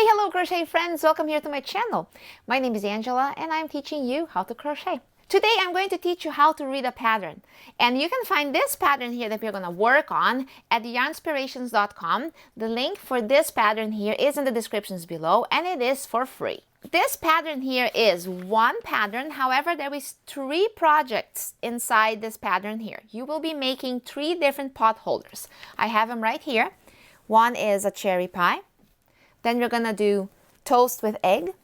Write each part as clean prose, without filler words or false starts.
Hey, hello crochet friends, welcome here to my channel. My name is Angela and I'm teaching you how to crochet. Today I'm going to teach you how to read a pattern, and you can find this pattern here that we're going to work on at yarnspirations.com. The link for this pattern here is in the descriptions below and it is for free. This pattern here is one pattern, however there is 3 projects inside this pattern here. You will be making 3 different pot holders. I have them right here. One is a cherry pie. Then you're going to do toast with egg.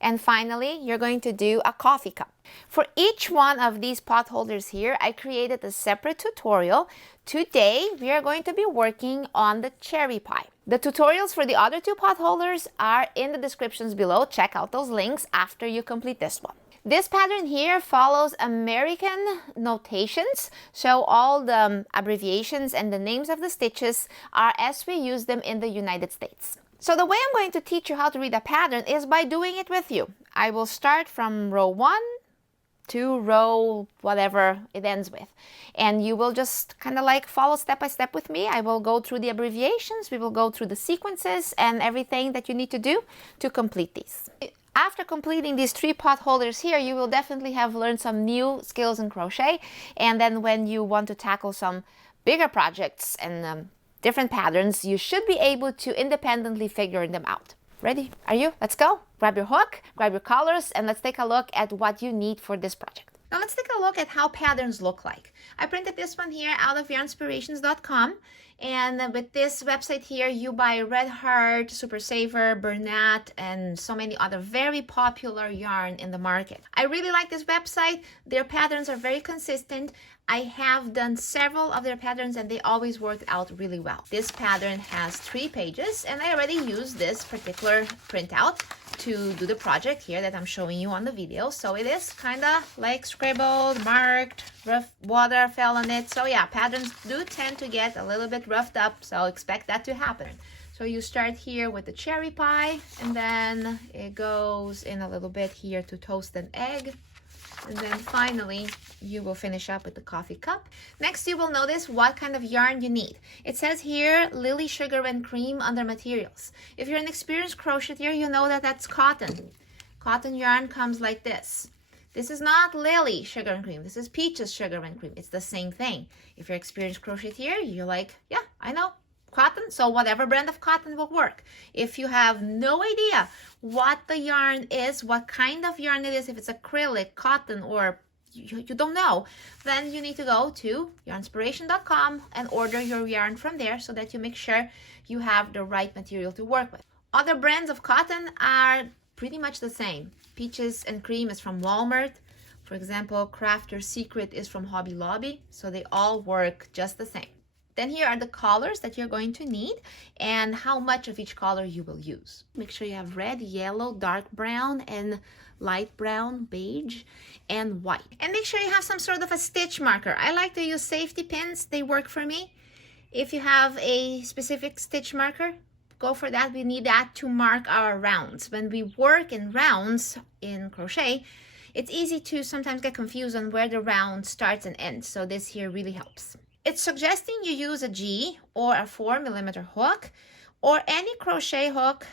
And finally, you're going to do a coffee cup. For each one of these pot holders here, I created a separate tutorial. Today, we are going to be working on the cherry pie. The tutorials for the other 2 pot holders are in the descriptions below. Check out those links after you complete this one. This pattern here follows American notations, so all the abbreviations and the names of the stitches are as we use them in the United States. So the way I'm going to teach you how to read a pattern is by doing it with you. I will start from row 1 to row whatever it ends with. And you will just kind of like follow step by step with me. I will go through the abbreviations, we will go through the sequences and everything that you need to do to complete these. After completing these 3 pot holders here, you will definitely have learned some new skills in crochet. And then when you want to tackle some bigger projects and different patterns, you should be able to independently figure them out. Ready? Are you? Let's go. Grab your hook, grab your colors, and let's take a look at what you need for this project. Now let's take a look at how patterns look like. I printed this one here out of yarnspirations.com, and with this website here you buy Red Heart, Super Saver, Bernat, and so many other very popular yarn in the market. I really like this website. Their patterns are very consistent. I have done several of their patterns and they always work out really well. This pattern has 3 pages and I already used this particular printout to do the project here that I'm showing you on the video. So it is kind of like scribbled, marked, rough water fell on it. So yeah, patterns do tend to get a little bit roughed up, so expect that to happen. So you start here with the cherry pie and then it goes in a little bit here to toast and egg. And then finally, you will finish up with the coffee cup. Next, you will notice what kind of yarn you need. It says here, Lily Sugar and Cream under materials. If you're an experienced crocheter, you know that that's cotton. Cotton yarn comes like this. This is not Lily Sugar and Cream. This is Peaches Sugar and Cream. It's the same thing. If you're an experienced crocheter, you're like, yeah, I know. Cotton, so whatever brand of cotton will work. If you have no idea what the yarn is, what kind of yarn it is, if it's acrylic, cotton, or you don't know, then you need to go to yarnspiration.com and order your yarn from there so that you make sure you have the right material to work with. Other brands of cotton are pretty much the same. Peaches and Cream is from Walmart. For example, Crafter's Secret is from Hobby Lobby, so they all work just the same. Then here are the colors that you're going to need and how much of each color you will use. Make sure you have red, yellow, dark brown, and light brown, beige, and white. And make sure you have some sort of a stitch marker. I like to use safety pins. They work for me. If you have a specific stitch marker, go for that. We need that to mark our rounds. When we work in rounds in crochet, it's easy to sometimes get confused on where the round starts and ends. So this here really helps. It's suggesting you use a G or a 4mm hook or any crochet hook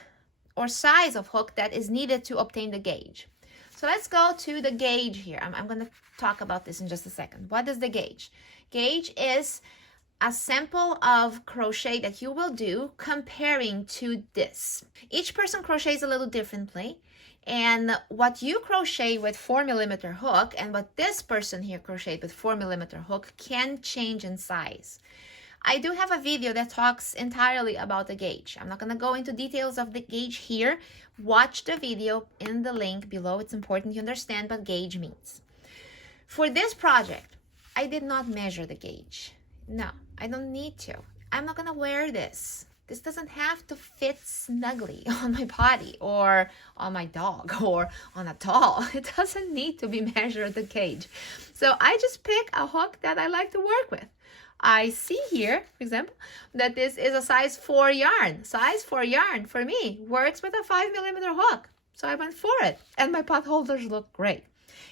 or size of hook that is needed to obtain the gauge. So let's go to the gauge here. I'm going to talk about this in just a second. What is the gauge? Gauge is a sample of crochet that you will do comparing to this. Each person crochets a little differently. And what you crochet with 4mm hook and what this person here crocheted with 4mm hook can change in size. I do have a video that talks entirely about the gauge. I'm not going to go into details of the gauge here. Watch the video in the link below. It's important you understand what gauge means. For this project, I did not measure the gauge. No, I don't need to. I'm not going to wear this. This doesn't have to fit snugly on my body or on my dog or on a doll. It doesn't need to be measured the gauge. So I just pick a hook that I like to work with. I see here, for example, that this is a size 4 yarn. Size 4 yarn for me works with a 5mm hook. So I went for it and my pot holders look great.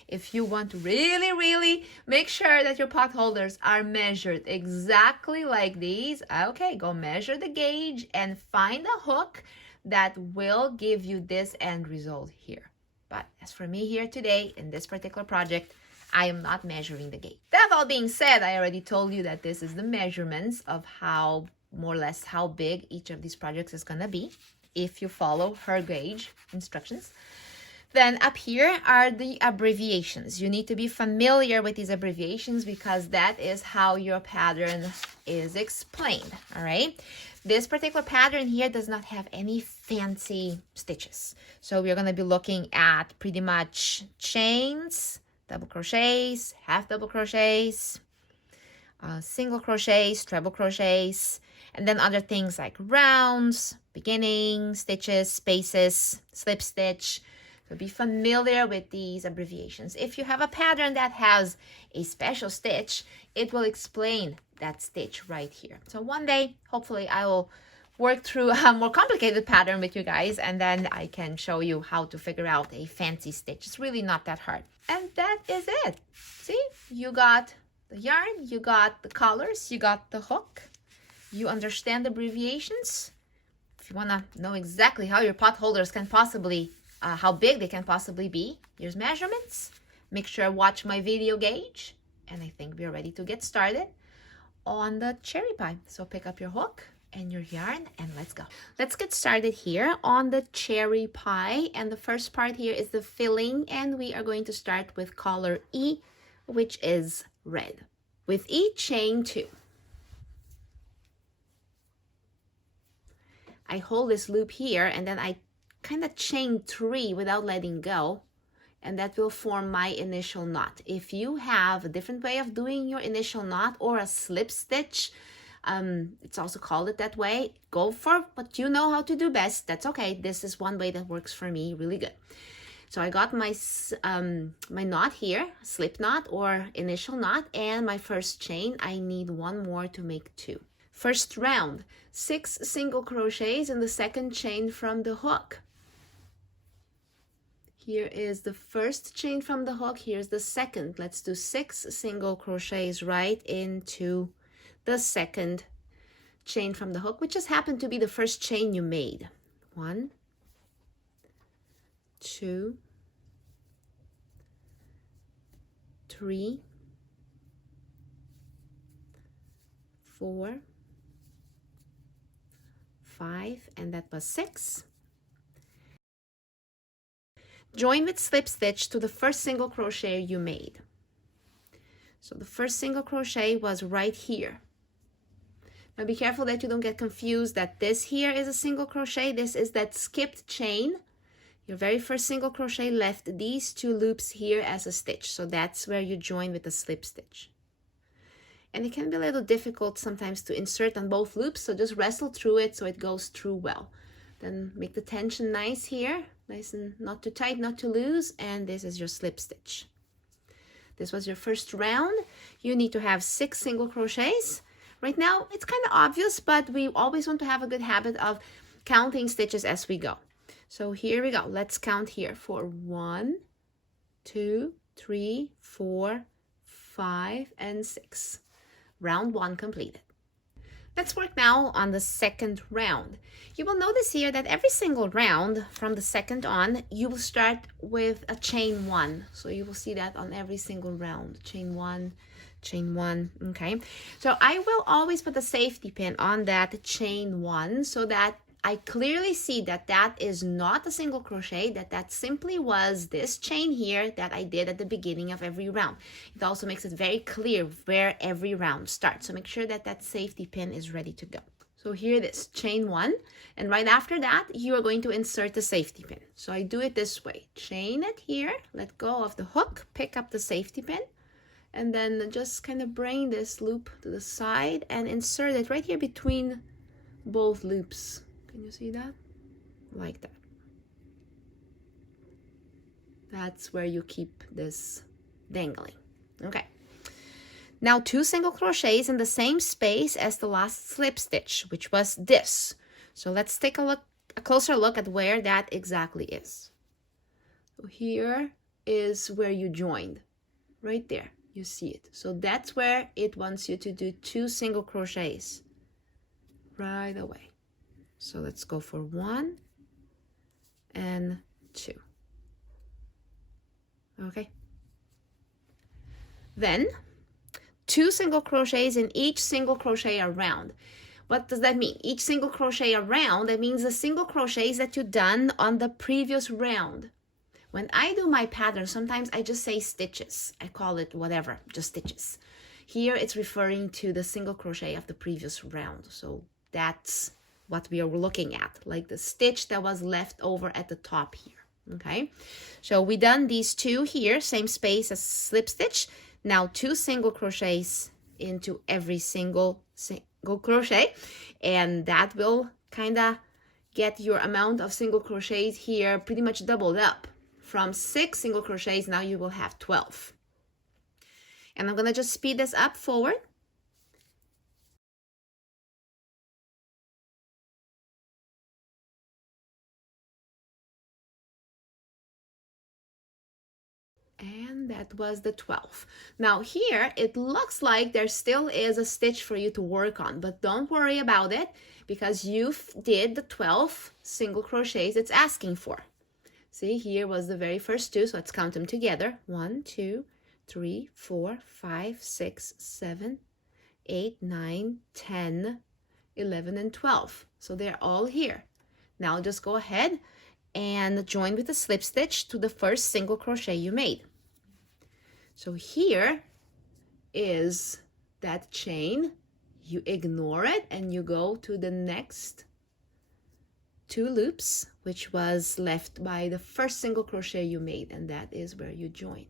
If you want to really make sure that your pot holders are measured exactly like these, okay, go measure the gauge and find a hook that will give you this end result here. But as for me here today, in this particular project, I am not measuring the gauge. That all being said, I already told you that this is the measurements of how, more or less, how big each of these projects is gonna be if you follow her gauge instructions. Then up here are the abbreviations. You need to be familiar with these abbreviations because that is how your pattern is explained, all right? This particular pattern here does not have any fancy stitches. So we're gonna be looking at pretty much chains, double crochets, half double crochets, single crochets, treble crochets, and then other things like rounds, beginning, stitches, spaces, slip stitch. So be familiar with these abbreviations. If you have a pattern that has a special stitch, it will explain that stitch right here. So one day, hopefully, I will work through a more complicated pattern with you guys, and then I can show you how to figure out a fancy stitch. It's really not that hard. And that is it. See, you got the yarn, you got the colors, you got the hook, you understand the abbreviations. If you want to know exactly how your pot holders can possibly how big they can possibly be, here's measurements. Make sure to watch my video gauge, and I think we're ready to get started on the cherry pie. So pick up your hook and your yarn and let's go. Let's get started here on the cherry pie, and the first part here is the filling, and we are going to start with color E, which is red. With E, chain 2. I hold this loop here and then I kind of chain 3 without letting go, and that will form my initial knot. If you have a different way of doing your initial knot or a slip stitch, it's also called it that way, go for what you know how to do best. That's okay. This is one way that works for me really good. So I got my my knot here, slip knot or initial knot, and my first chain. I need one more to make 2. First round, 6 single crochets in the second chain from the hook. Here is the first chain from the hook, here's the second. Let's do 6 single crochets right into the second chain from the hook, which just happened to be the first chain you made. 1, 2, 3, 4, 5, and that was 6. Join with slip stitch to the first single crochet you made. So the first single crochet was right here. Now be careful that you don't get confused that this here is a single crochet. This is that skipped chain. Your very first single crochet left these 2 loops here as a stitch. So that's where you join with the slip stitch. And it can be a little difficult sometimes to insert on both loops, so just wrestle through it so it goes through well. Then make the tension nice here, nice and not too tight, not too loose, and this is your slip stitch. This was your first round. You need to have 6 single crochets. Right now, it's kind of obvious, but we always want to have a good habit of counting stitches as we go. So here we go. Let's count here for 1, 2, 3, 4, 5, and 6. Round 1 completed. Let's work now on the second round. You will notice here that every single round from the second on, you will start with a chain 1. So you will see that on every single round. Chain 1, okay? So I will always put a safety pin on that chain 1 so that I clearly see that that is not a single crochet, that simply was this chain here that I did at the beginning of every round. It also makes it very clear where every round starts. So make sure that that safety pin is ready to go. So here it is, chain 1. And right after that, you are going to insert the safety pin. So I do it this way. Chain it here, let go of the hook, pick up the safety pin, and then just kind of bring this loop to the side and insert it right here between both loops. Can you see that? Like that. That's where you keep this dangling. Okay. Now 2 single crochets in the same space as the last slip stitch, which was this. So let's take a closer look at where that exactly is. So here is where you joined. Right there. You see it. So that's where it wants you to do 2 single crochets right away. So let's go for 1 and 2. Okay. Then 2 single crochets in each single crochet around. What does that mean? Each single crochet around, that means the single crochets that you've done on the previous round. When I do my pattern, sometimes I just say stitches. I call it whatever, just stitches. Here it's referring to the single crochet of the previous round. So that's what we are looking at, like the stitch that was left over at the top here. Okay, so we done these 2 here, same space as slip stitch. Now 2 single crochets into every single crochet, and that will kind of get your amount of single crochets here pretty much doubled up. From 6 single crochets, now you will have 12. And I'm gonna just speed this up forward. And that was the 12th. Now here, it looks like there still is a stitch for you to work on, but don't worry about it because you did the 12 single crochets it's asking for. See, here was the very first 2, so let's count them together. 1, 2, 3, 4, 5, 6, 7, 8, 9, 10, 11, and 12. So they're all here. Now just go ahead and join with a slip stitch to the first single crochet you made. So here is that chain. You ignore it and you go to the next 2 loops, which was left by the first single crochet you made, and that is where you join.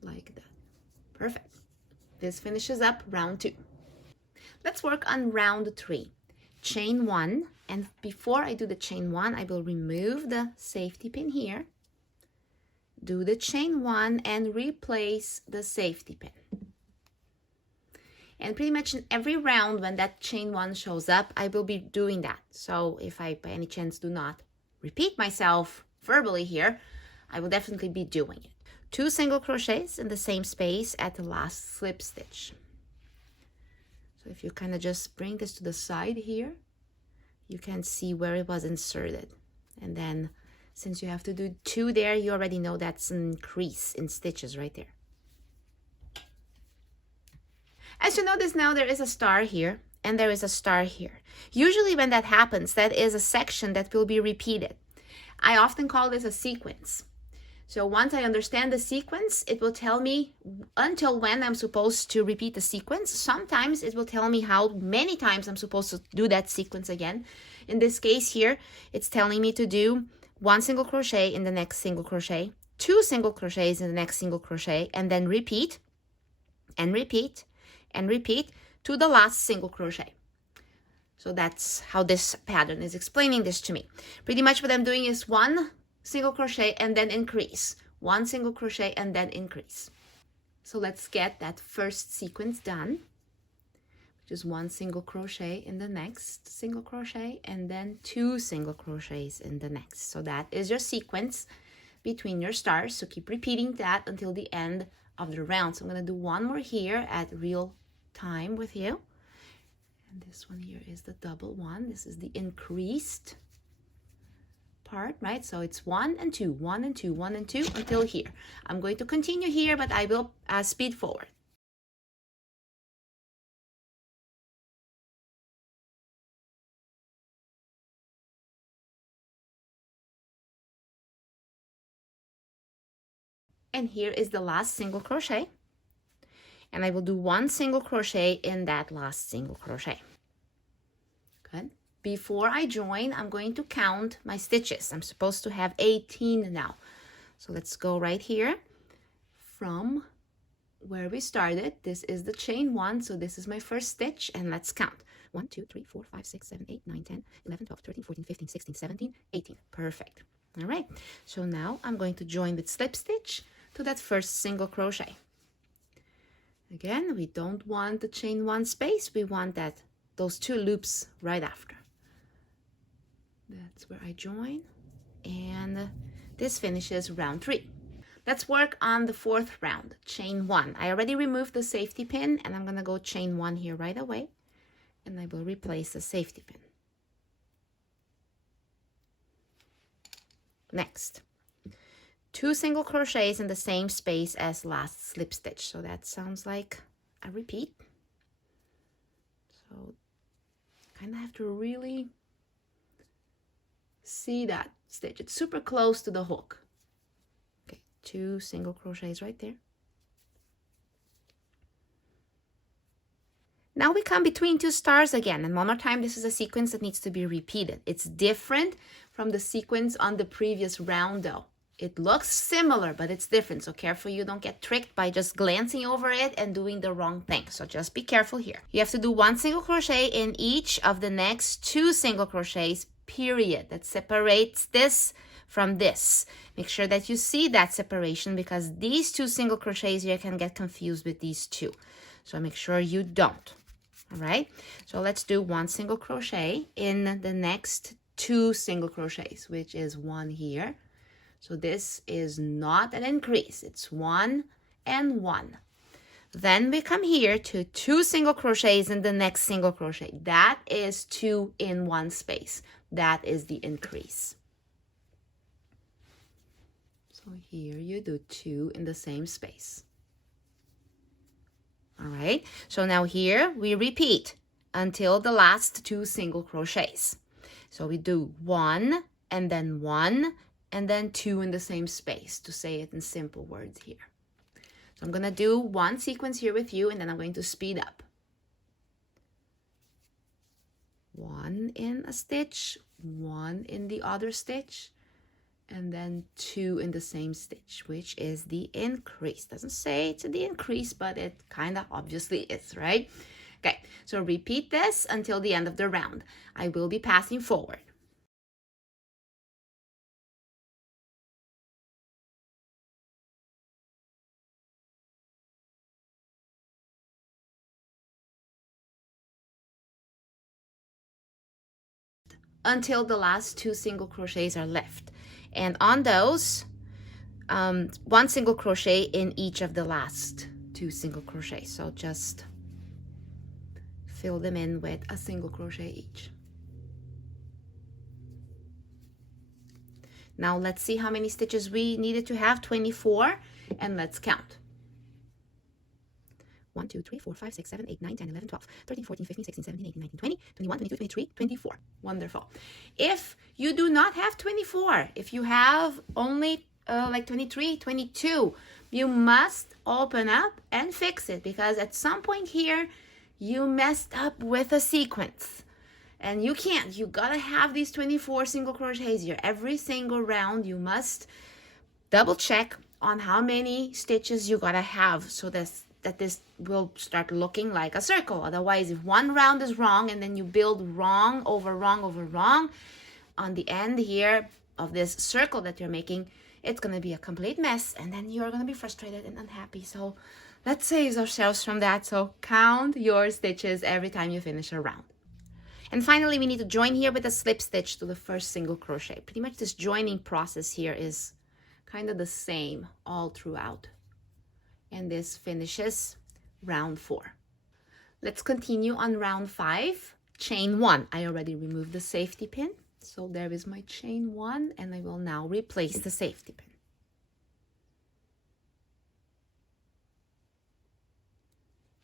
Like that. Perfect. This finishes up round 2. Let's work on round 3. Chain 1, and before I do the chain 1, I will remove the safety pin here. Do the chain 1 and replace the safety pin. And pretty much in every round when that chain 1 shows up, I will be doing that. So if I by any chance do not repeat myself verbally here, I will definitely be doing it. 2 single crochets in the same space at the last slip stitch. So if you kind of just bring this to the side here, you can see where it was inserted. And then since you have to do 2 there, you already know that's an increase in stitches right there. As you notice now, there is a star here and there is a star here. Usually when that happens, that is a section that will be repeated. I often call this a sequence. So once I understand the sequence, it will tell me until when I'm supposed to repeat the sequence. Sometimes it will tell me how many times I'm supposed to do that sequence again. In this case here, it's telling me to do 1 single crochet in the next single crochet, 2 single crochets in the next single crochet, and then repeat and repeat and repeat to the last single crochet. So that's how this pattern is explaining this to me. Pretty much what I'm doing is 1 single crochet and then increase, 1 single crochet and then increase. So let's get that first sequence done, which is 1 single crochet in the next single crochet and then 2 single crochets in the next. So that is your sequence between your stars. So keep repeating that until the end of the round. So I'm going to do 1 more here at real time with you. And this one here is the double one. This is the increased part, right? So it's 1 and 2, 1 and 2, 1 and 2 until here. I'm going to continue here, but I will speed forward. And here is the last single crochet. And I will do 1 single crochet in that last single crochet. Good. Before I join, I'm going to count my stitches. I'm supposed to have 18 now. So let's go right here from where we started. This is the chain 1, so this is my first stitch, and let's count. 1, 2, 3, 4, 5, 6, 7, 8, 9, 10, 11, 12, 13, 14, 15, 16, 17, 18. Perfect. All right. So now I'm going to join with slip stitch to that first single crochet. Again, we don't want the chain 1 space. We want those 2 loops right after. That's where I join, and this finishes round 3. Let's work on the 4th round, chain 1. I already removed the safety pin, and I'm gonna go chain 1 here right away, and I will replace the safety pin. Next, 2 single crochets in the same space as last slip stitch. So that sounds like a repeat. So kind of have to really see that stitch. It's super close to the hook. Okay, 2 single crochets right there. Now we come between 2 stars again, and one more time, this is a sequence that needs to be repeated. It's different from the sequence on the previous round though. It looks similar, but it's different, so careful you don't get tricked by just glancing over it and doing the wrong thing. So just be careful here. You have to do 1 single crochet in each of the next 2 single crochets, period. That separates this from this. Make sure that you see that separation, because these 2 single crochets here can get confused with these 2. So make sure you don't. All right, so let's do 1 single crochet in the next 2 single crochets, which is 1 here. So this is not an increase, it's 1 and 1. Then we come here to 2 single crochets in the next single crochet. That is 2 in 1 space. That is the increase. So here you do 2 in the same space. All right, so now here we repeat until the last 2 single crochets. So we do 1 and then 1 and then 2 in the same space, to say it in simple words here. So I'm gonna do one sequence here with you, and then I'm going to speed up. 1 in a stitch, 1 in the other stitch, and then 2 in the same stitch, which is the increase. Doesn't say it's the increase, but it kind of obviously is, right? Okay, so repeat this until the end of the round. I will be passing forward. Until the last 2 single crochets are left. And on those, 1 single crochet in each of the last 2 single crochets. So just fill them in with a single crochet each. Now let's see how many stitches we needed to have. 24, and let's count. 1, 2, 3, 4, 5, 6, 7, 8, 9, 10, 11, 12, 13, 14, 15, 16, 17, 18, 19, 20, 21, 22, 23, 24. Wonderful. If you do not have 24, if you have only like 23, 22, you must open up and fix it, because at some point here, you messed up with a sequence. And you can't. You gotta have these 24 single crochets here. Every single round, you must double check on how many stitches you gotta have, so that this will start looking like a circle. Otherwise, if one round is wrong and then you build wrong over wrong over wrong, on the end here of this circle that you're making, it's gonna be a complete mess, and then you're gonna be frustrated and unhappy. So let's save ourselves from that. So count your stitches every time you finish a round. And finally, we need to join here with a slip stitch to the first single crochet. Pretty much this joining process here is kind of the same all throughout. And this finishes round 4. Let's continue on round 5. Chain 1. I already removed the safety pin. So there is my chain 1, and I will now replace the safety pin.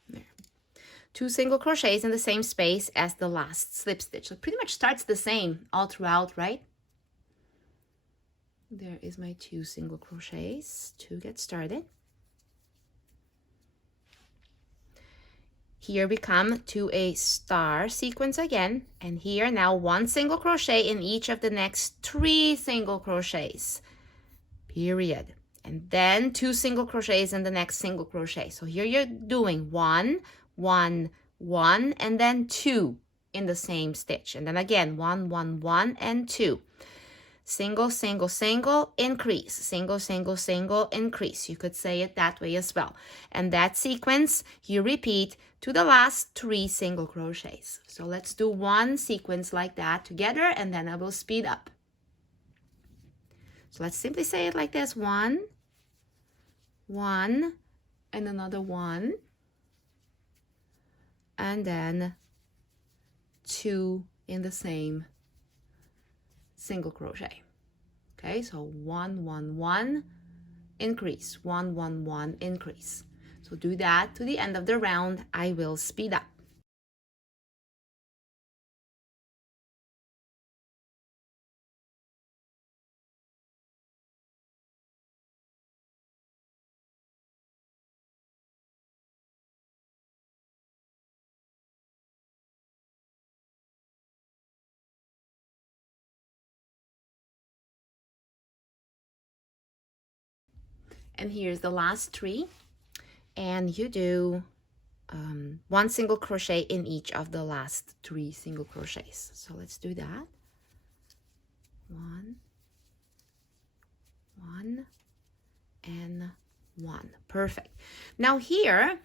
There. 2 single crochets in the same space as the last slip stitch. So it pretty much starts the same all throughout, right? There is my 2 single crochets to get started. Here we come to a star sequence again, and here now 1 single crochet in each of the next 3 single crochets, period. And then 2 single crochets in the next single crochet. So here you're doing 1, 1, 1, and then 2 in the same stitch. And then again, 1, 1, 1, and 2. Single, single, single, increase. Single, single, single, increase. You could say it that way as well. And that sequence you repeat to the last 3 single crochets. So let's do one sequence like that together, and then I will speed up. So let's simply say it like this. 1, 1, and another 1. And then 2 in the same single crochet. Okay, so 1 1 1 increase, 1 1 1 increase. So do that to the end of the round. I will speed up. And here's the last 3, and you do 1 single crochet in each of the last 3 single crochets. So let's do that. 1 1 and 1. Perfect. Now here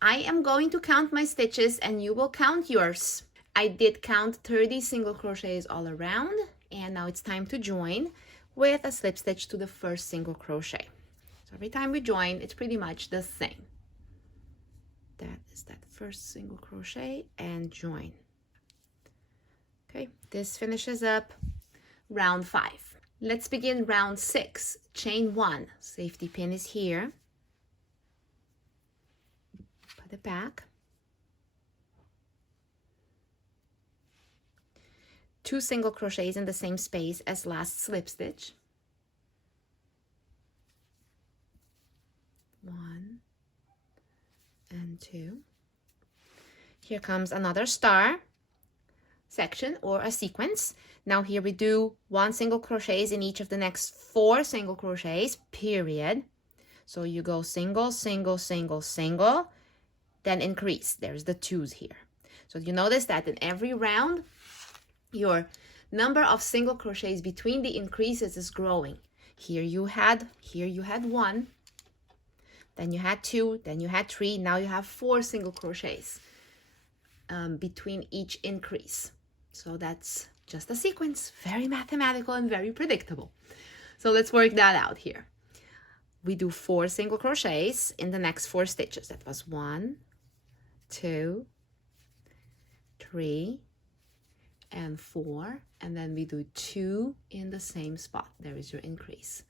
I am going to count my stitches and you will count yours. I did count 30 single crochets all around, and now it's time to join with a slip stitch to the first single crochet. So every time we join, it's pretty much the same. That is that first single crochet and join. Okay, this finishes up round 5. Let's begin round 6. Chain 1. Safety pin is here. Put it back. 2 single crochets in the same space as last slip stitch. 1 and 2. Here comes another star section or a sequence. Now here we do 1 single crochets in each of the next 4 single crochets, period. So you go single, single, single, single, then increase. There's the 2s here. So you notice that in every round, your number of single crochets between the increases is growing. Here you had 1, then you had 2, then you had 3, now you have 4 single crochets between each increase. So that's just a sequence, very mathematical and very predictable. So let's work that out here. We do 4 single crochets in the next 4 stitches. That was 1, 2, 3, and 4, and then we do 2 in the same spot. There is your increase.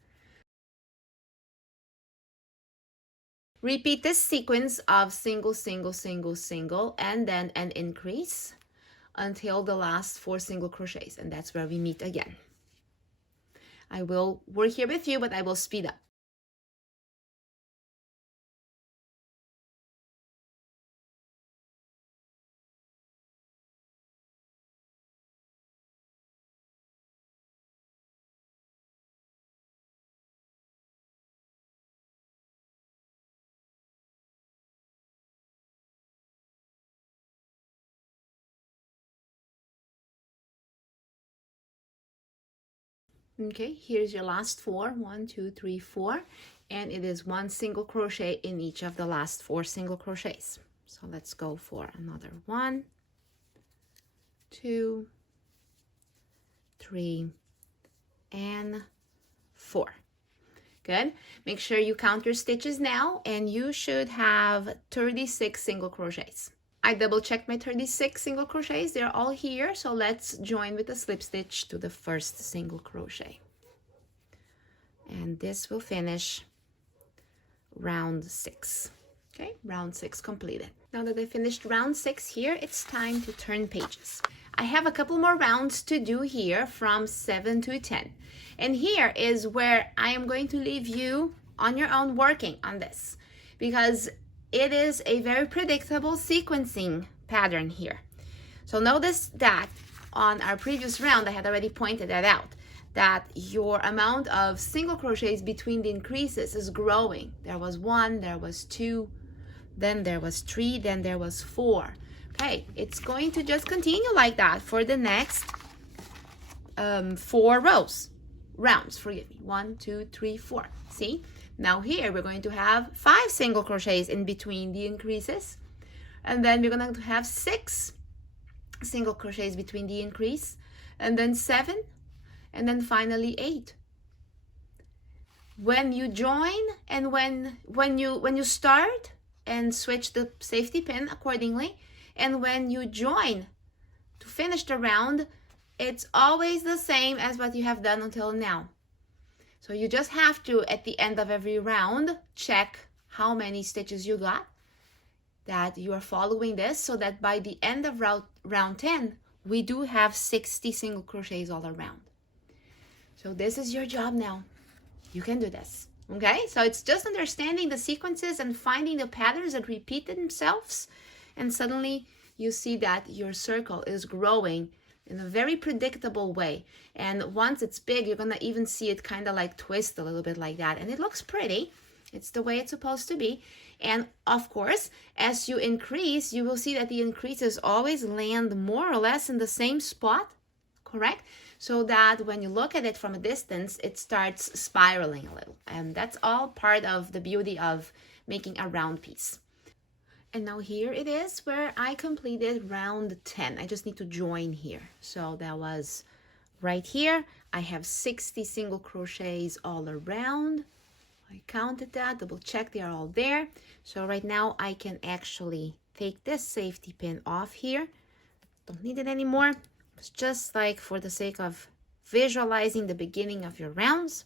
Repeat this sequence of single, single, single, single, and then an increase until the last 4 single crochets, and that's where we meet again. I will work here with you, but I will speed up. Okay, here's your last 4. 1, 2, 3, 4, and it is 1 single crochet in each of the last 4 single crochets. So let's go for another 1, 2, 3, and 4. Good. Make sure you count your stitches now, and you should have 36 single crochets. I double checked my 36 single crochets. They're all here. So let's join with a slip stitch to the first single crochet. And this will finish round 6. Okay, round 6 completed. Now that I finished round 6 here, it's time to turn pages. I have a couple more rounds to do here from 7 to 10. And here is where I am going to leave you on your own working on this, because it is a very predictable sequencing pattern here. So notice that on our previous round, I had already pointed that out, that your amount of single crochets between the increases is growing. There was 1, there was 2, then there was 3, then there was 4. Okay, it's going to just continue like that for the next 4 rounds, forgive me. 1, 2, 3, 4. See? Now here we're going to have 5 single crochets in between the increases, and then we're going to have 6 single crochets between the increase, and then 7, and then finally 8. When you join and when you start and switch the safety pin accordingly, and when you join to finish the round it's always the same as what you have done until now. So you just have to, at the end of every round, check how many stitches you got, that you are following this, so that by the end of round 10, we do have 60 single crochets all around. So this is your job now. You can do this. Okay, so it's just understanding the sequences and finding the patterns that repeat themselves, and suddenly you see that your circle is growing in a very predictable way. And once it's big, you're gonna even see it kind of like twist a little bit like that, and it looks pretty. It's the way it's supposed to be. And of course, as you increase, you will see that the increases always land more or less in the same spot, correct? So that when you look at it from a distance, it starts spiraling a little. And that's all part of the beauty of making a round piece. And now here it is where I completed round 10. I just need to join here. So that was right here. I have 60 single crochets all around. I counted that, double check they are all there. So right now I can actually take this safety pin off here. Don't need it anymore. It's just like for the sake of visualizing the beginning of your rounds.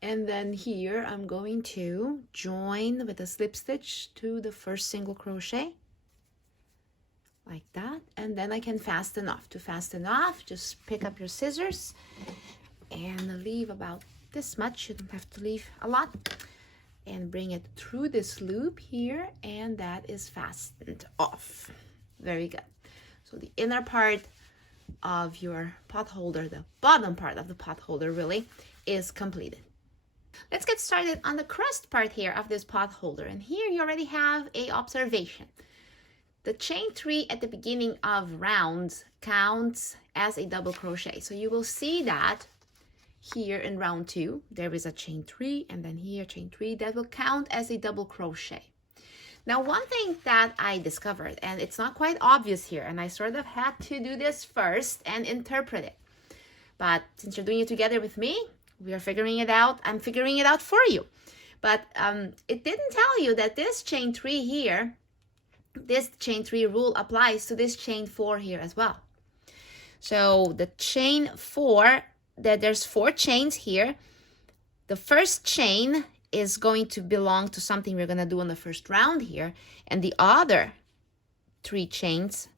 And then here I'm going to join with a slip stitch to the first single crochet like that, and then I can fasten off. To fasten off, just pick up your scissors and leave about this much. You don't have to leave a lot, and bring it through this loop here, and that is fastened off. Very good. So the inner part of your pot holder, the bottom part of the pot holder really, is completed. Let's get started on the crust part here of this pot holder. And here you already have a observation. The chain 3 at the beginning of rounds counts as a double crochet. So you will see that here in round 2, there is a chain 3, and then here chain 3, that will count as a double crochet. Now, one thing that I discovered, and it's not quite obvious here, and I sort of had to do this first and interpret it. But since you're doing it together with me, we are figuring it out. I'm figuring it out for you. But it didn't tell you that this chain 3 here, this chain 3 rule applies to this chain 4 here as well. So the chain 4, that there's 4 chains here. The first chain is going to belong to something we're going to do on the first round here, and the other 3 chains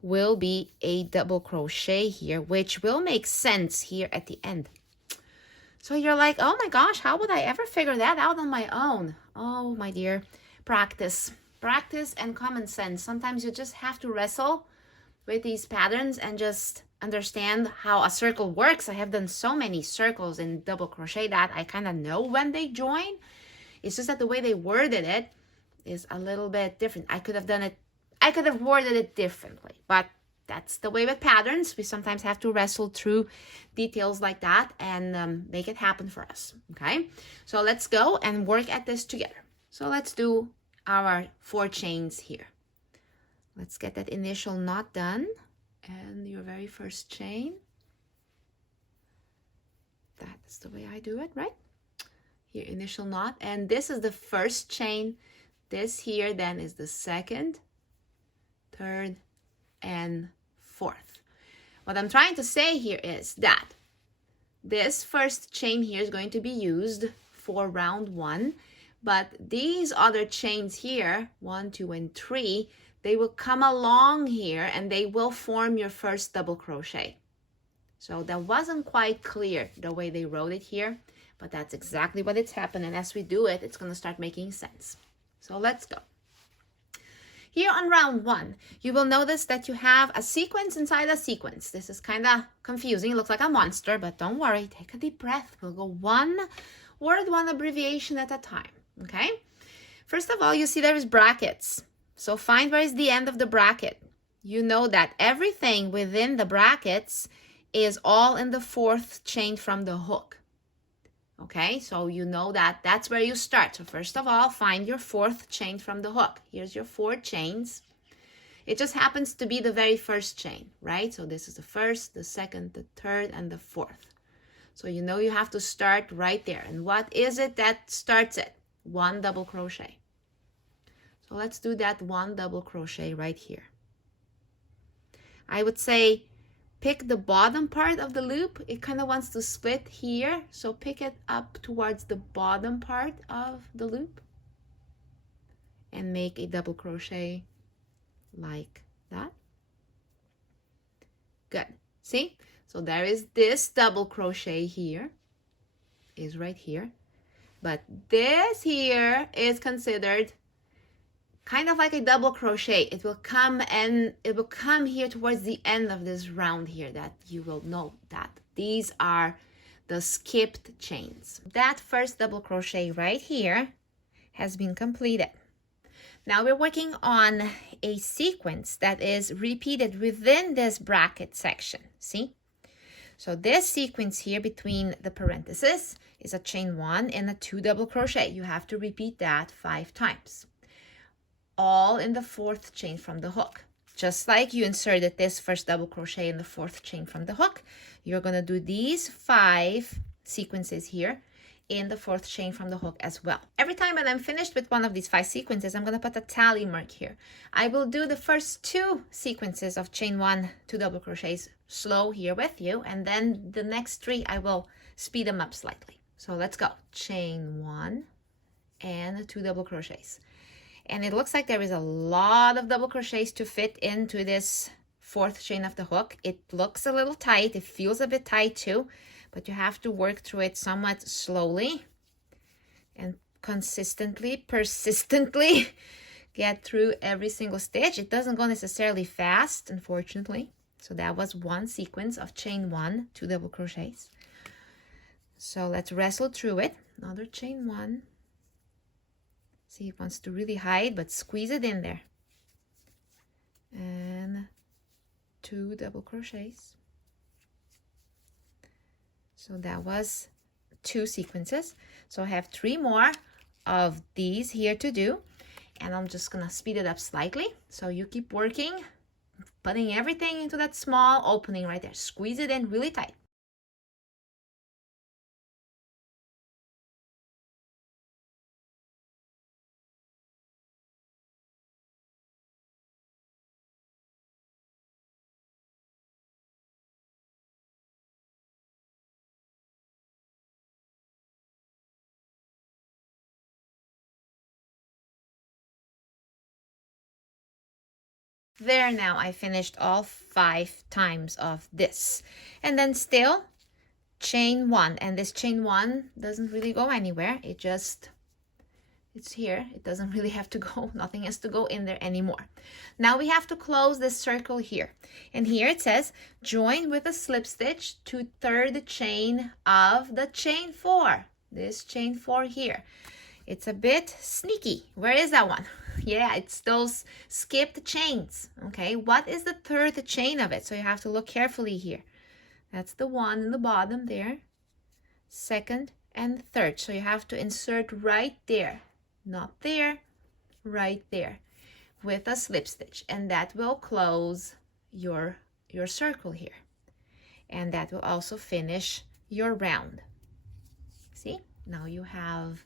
will be a double crochet here, which will make sense here at the end. So you're like, oh my gosh, how would I ever figure that out on my own? Oh my dear, practice and common sense. Sometimes you just have to wrestle with these patterns and just understand how a circle works. I have done so many circles in double crochet that I kind of know when they join. It's just that the way they worded it is a little bit different. I could have worded it differently, but that's the way with patterns. We sometimes have to wrestle through details like that and make it happen for us, okay? So let's go and work at this together. So let's do our 4 chains here. Let's get that initial knot done. And your very first chain, that's the way I do it, right? Here, initial knot, and this is the first chain. This here then is the second, third, and fourth. What I'm trying to say here is that this first chain here is going to be used for round 1, but these other chains here, 1, 2, and 3, they will come along here and they will form your first double crochet. So that wasn't quite clear the way they wrote it here, but that's exactly what it's happening. As we do it, it's going to start making sense. So let's go. Here on round 1, you will notice that you have a sequence inside a sequence. This is kind of confusing. It looks like a monster, but don't worry. Take a deep breath. We'll go one word, one abbreviation at a time, okay? First of all, you see there is brackets. So find where is the end of the bracket. You know that everything within the brackets is all in the 4th chain from the hook. Okay, so you know that that's where you start. So first of all, find your 4th chain from the hook. Here's your 4 chains. It just happens to be the very first chain, right? So this is the first, the second, the third, and the 4th. So you know you have to start right there. And what is it that starts it? 1 double crochet. So let's do that 1 double crochet right here. I would say pick the bottom part of the loop. It kind of wants to split here, so pick it up towards the bottom part of the loop and make a double crochet like that. Good. See? So there is this double crochet here, is right here, but this here is considered kind of like a double crochet. It will come here towards the end of this round here, that you will know that these are the skipped chains. That first double crochet right here has been completed. Now we're working on a sequence that is repeated within this bracket section. See? So this sequence here between the parentheses is a chain 1 and a 2 double crochet. You have to repeat that 5 times. All in the 4th chain from the hook. Just like you inserted this first double crochet in the 4th chain from the hook, you're going to do these 5 sequences here in the 4th chain from the hook as well. Every time when I'm finished with one of these 5 sequences, I'm going to put a tally mark here. I will do the first 2 sequences of chain 1, 2 double crochets slow here with you, and then the next 3 I will speed them up slightly. So let's go. Chain 1 and 2 double crochets. And it looks like there is a lot of double crochets to fit into this 4th chain of the hook. It looks a little tight. It feels a bit tight too, but you have to work through it somewhat slowly and consistently, persistently get through every single stitch. It doesn't go necessarily fast, unfortunately. So that was one sequence of chain 1, 2 double crochets. So let's wrestle through it. Another chain 1. See, it wants to really hide, but squeeze it in there. And 2 double crochets. So that was 2 sequences. So I have 3 more of these here to do. And I'm just gonna speed it up slightly. So you keep working, putting everything into that small opening right there. Squeeze it in really tight. There, now I finished all 5 times of this. And then still chain 1, and this chain 1 doesn't really go anywhere. It's here. It doesn't really have to go. Nothing has to go in there anymore. Now we have to close this circle here. And here it says join with a slip stitch to 3rd chain of the chain 4. This chain 4 here. It's a bit sneaky. Where is that one? Yeah, it's those skipped chains. Okay, what is the 3rd chain of it? So you have to look carefully here. That's the one in the bottom there. 2nd and 3rd. So you have to insert right there. Not there, right there with a slip stitch. And that will close your circle here. And that will also finish your round. See? Now you have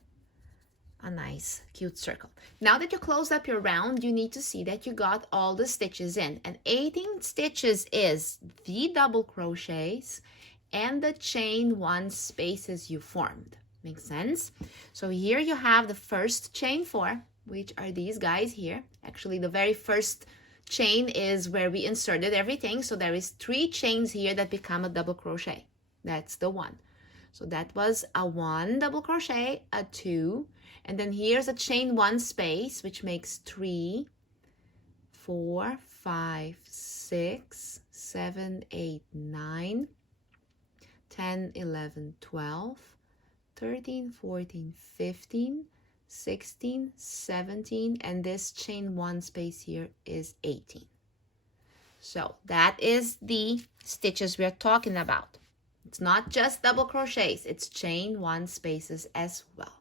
a nice cute circle. Now that you close up your round, you need to see that you got all the stitches in. And 18 stitches is the double crochets and the chain 1 spaces you formed. Makes sense? So here you have the first chain 4, which are these guys here. Actually, the very first chain is where we inserted everything. So there is 3 chains here that become a double crochet. That's the one. So that was a 1 double crochet, a 2, and then here's a chain 1 space, which makes 3, 4, 5, 6, 7, 8, 9, 10, 11, 12, 13, 14, 15, 16, 17, and this chain 1 space here is 18. So that is the stitches we're talking about. It's not just double crochets, it's chain 1 spaces as well.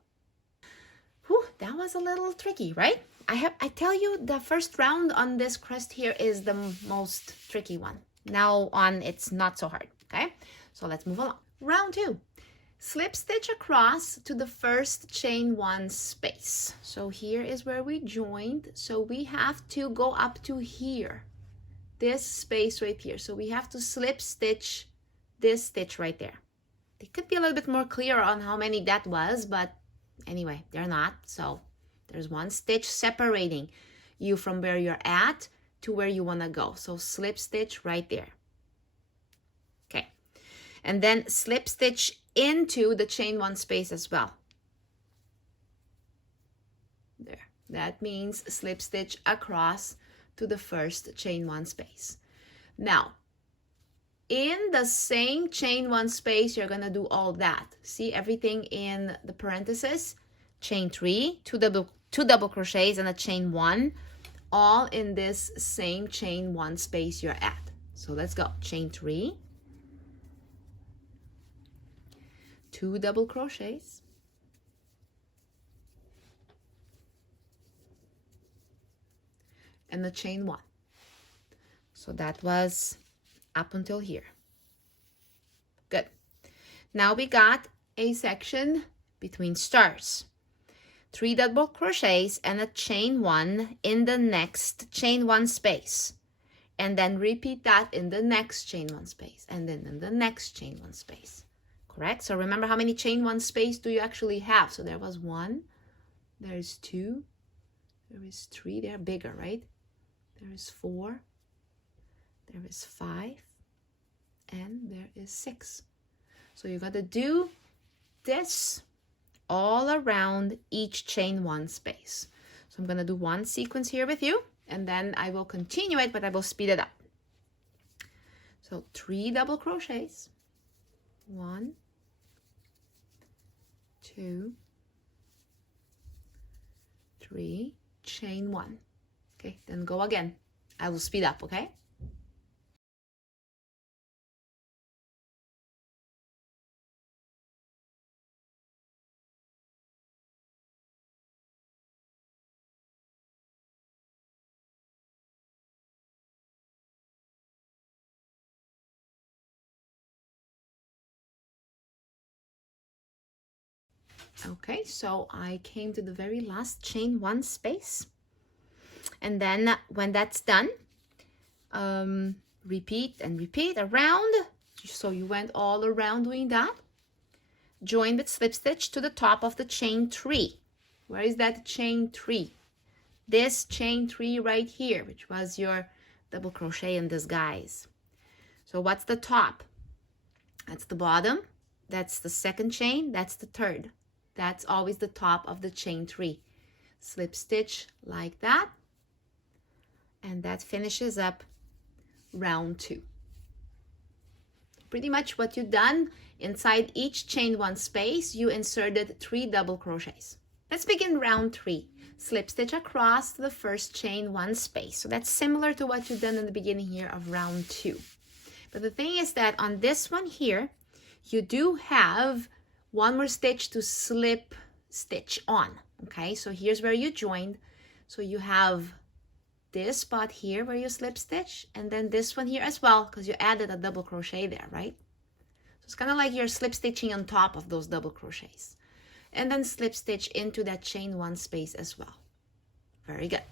Whew, that was a little tricky, right? I tell you, the first round on this crest here is the most tricky one. Now on, it's not so hard, okay? So let's move along. Round 2. Slip stitch across to the first chain 1 space. So here is where we joined. So we have to go up to here. this space right here. So we have to slip stitch this stitch right there. It could be a little bit more clear on how many that was, but anyway, they're not. So there's one stitch separating you from where you're at to where you want to go. So slip stitch right there. Okay. And then slip stitch into the chain one space as well. There. That means slip stitch across to the first chain one space. Now, in the same chain one space, you're gonna do all that. See everything in the parentheses? Chain 3, two double crochets and a chain 1, all in this same chain 1 space you're at. So let's go. Chain 3, 2 double crochets, and the chain 1. So that was up until here. Good. Now we got a section between stars. 3 double crochets and a chain 1 in the next chain 1 space. And then repeat that in the next chain 1 space. And then in the next chain 1 space. Correct? So remember, how many chain 1 space do you actually have? So there was 1, there is 2, there is 3. They're bigger, right? There is 4, there is 5, and there is 6. So you got to do this all around each chain 1 space. So I'm going to do one sequence here with you, and then I will continue it, but I will speed it up. So 3 double crochets, 1, 2, 3, chain 1. Okay, then go again. I will speed up, okay? Okay, so I came to the very last chain 1 space. And then when that's done, repeat and repeat around. So you went all around doing that. Join with slip stitch to the top of the chain 3. Where is that chain 3? This chain 3 right here, which was your double crochet in disguise. So what's the top? That's the bottom. That's the second chain. That's the third. That's always the top of the chain 3. Slip stitch like that. And that finishes up round 2. Pretty much what you've done, inside each chain 1 space, you inserted 3 double crochets. Let's begin round 3. Slip stitch across the first chain 1 space. So that's similar to what you've done in the beginning here of round 2. But the thing is that on this one here, you do have one more stitch to slip stitch on. Okay, so here's where you joined. So you have this spot here where you slip stitch, and then this one here as well, because you added a double crochet there, right? So it's kind of like you're slip stitching on top of those double crochets, and then slip stitch into that chain 1 space as well. Very good.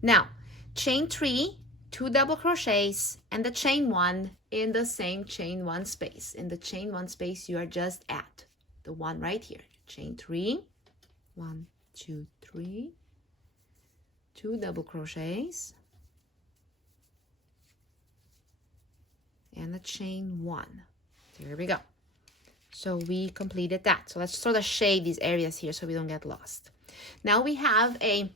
Now chain 3, 2 double crochets, and the chain 1 in the same chain 1 space. In the chain 1 space you are just at, the one right here. Chain 3, 1, 2, 3, 2 double crochets, and a chain 1. There we go. So we completed that. So let's sort of shade these areas here so we don't get lost. Now we have a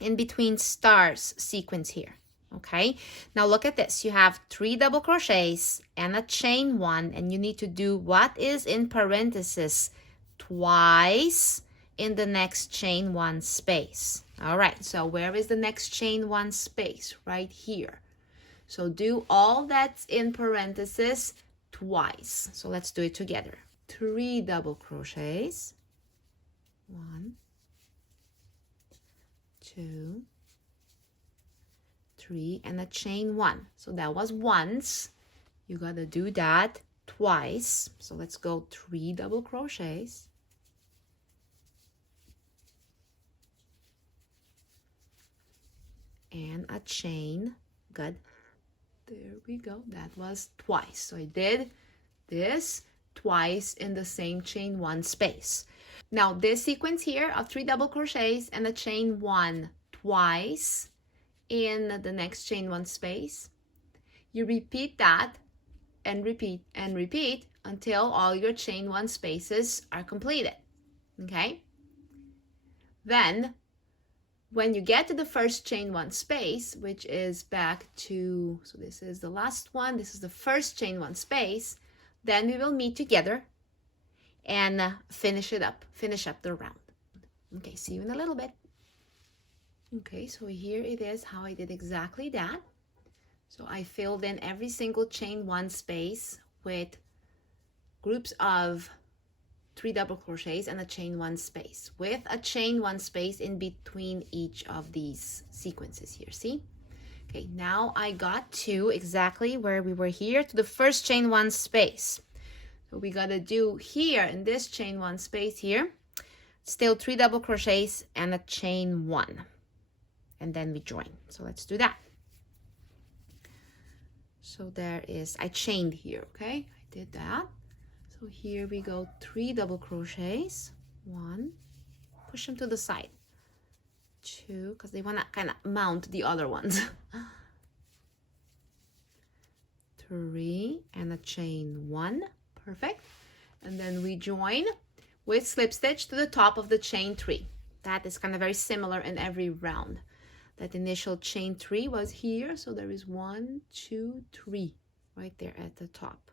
in between stars sequence here. Okay, now look at this. You have 3 double crochets and a chain 1, and you need to do what is in parentheses twice in the next chain 1 space. All right, so where is the next chain 1 space? Right here. So do all that's in parentheses twice. So let's do it together. 3 double crochets, 1, 2, 3, and a chain 1. So that was once. You gotta do that twice. So let's go 3 double crochets, and a chain Good. There we go. That was twice. So I did this twice in the same chain one space. Now this sequence here of 3 double crochets and a chain one twice in the next chain one space, you repeat that and repeat and repeat until all your chain one spaces are completed. Okay? Then when you get to the first chain one space, which is back to, so this is the last one, this is the first chain one space, then we will meet together and finish up the round. Okay, see you in a little bit. Okay, so here it is how I did exactly that. So I filled in every single chain one space with groups of 3 double crochets and a chain one space with a chain one space in between each of these sequences here, see? Okay, now I got to exactly where we were here, to the first chain one space. So we gotta do here in this chain one space here, still 3 double crochets and a chain one, and then we join. So let's do that. So there is, I chained here, okay? I did that. So here we go, 3 double crochets, 1, push them to the side, 2, because they want to kind of mount the other ones, 3, and a chain 1, perfect. And then we join with slip stitch to the top of the chain 3. That is kind of very similar in every round. That initial chain 3 was here, so there is 1, 2, 3 right there at the top.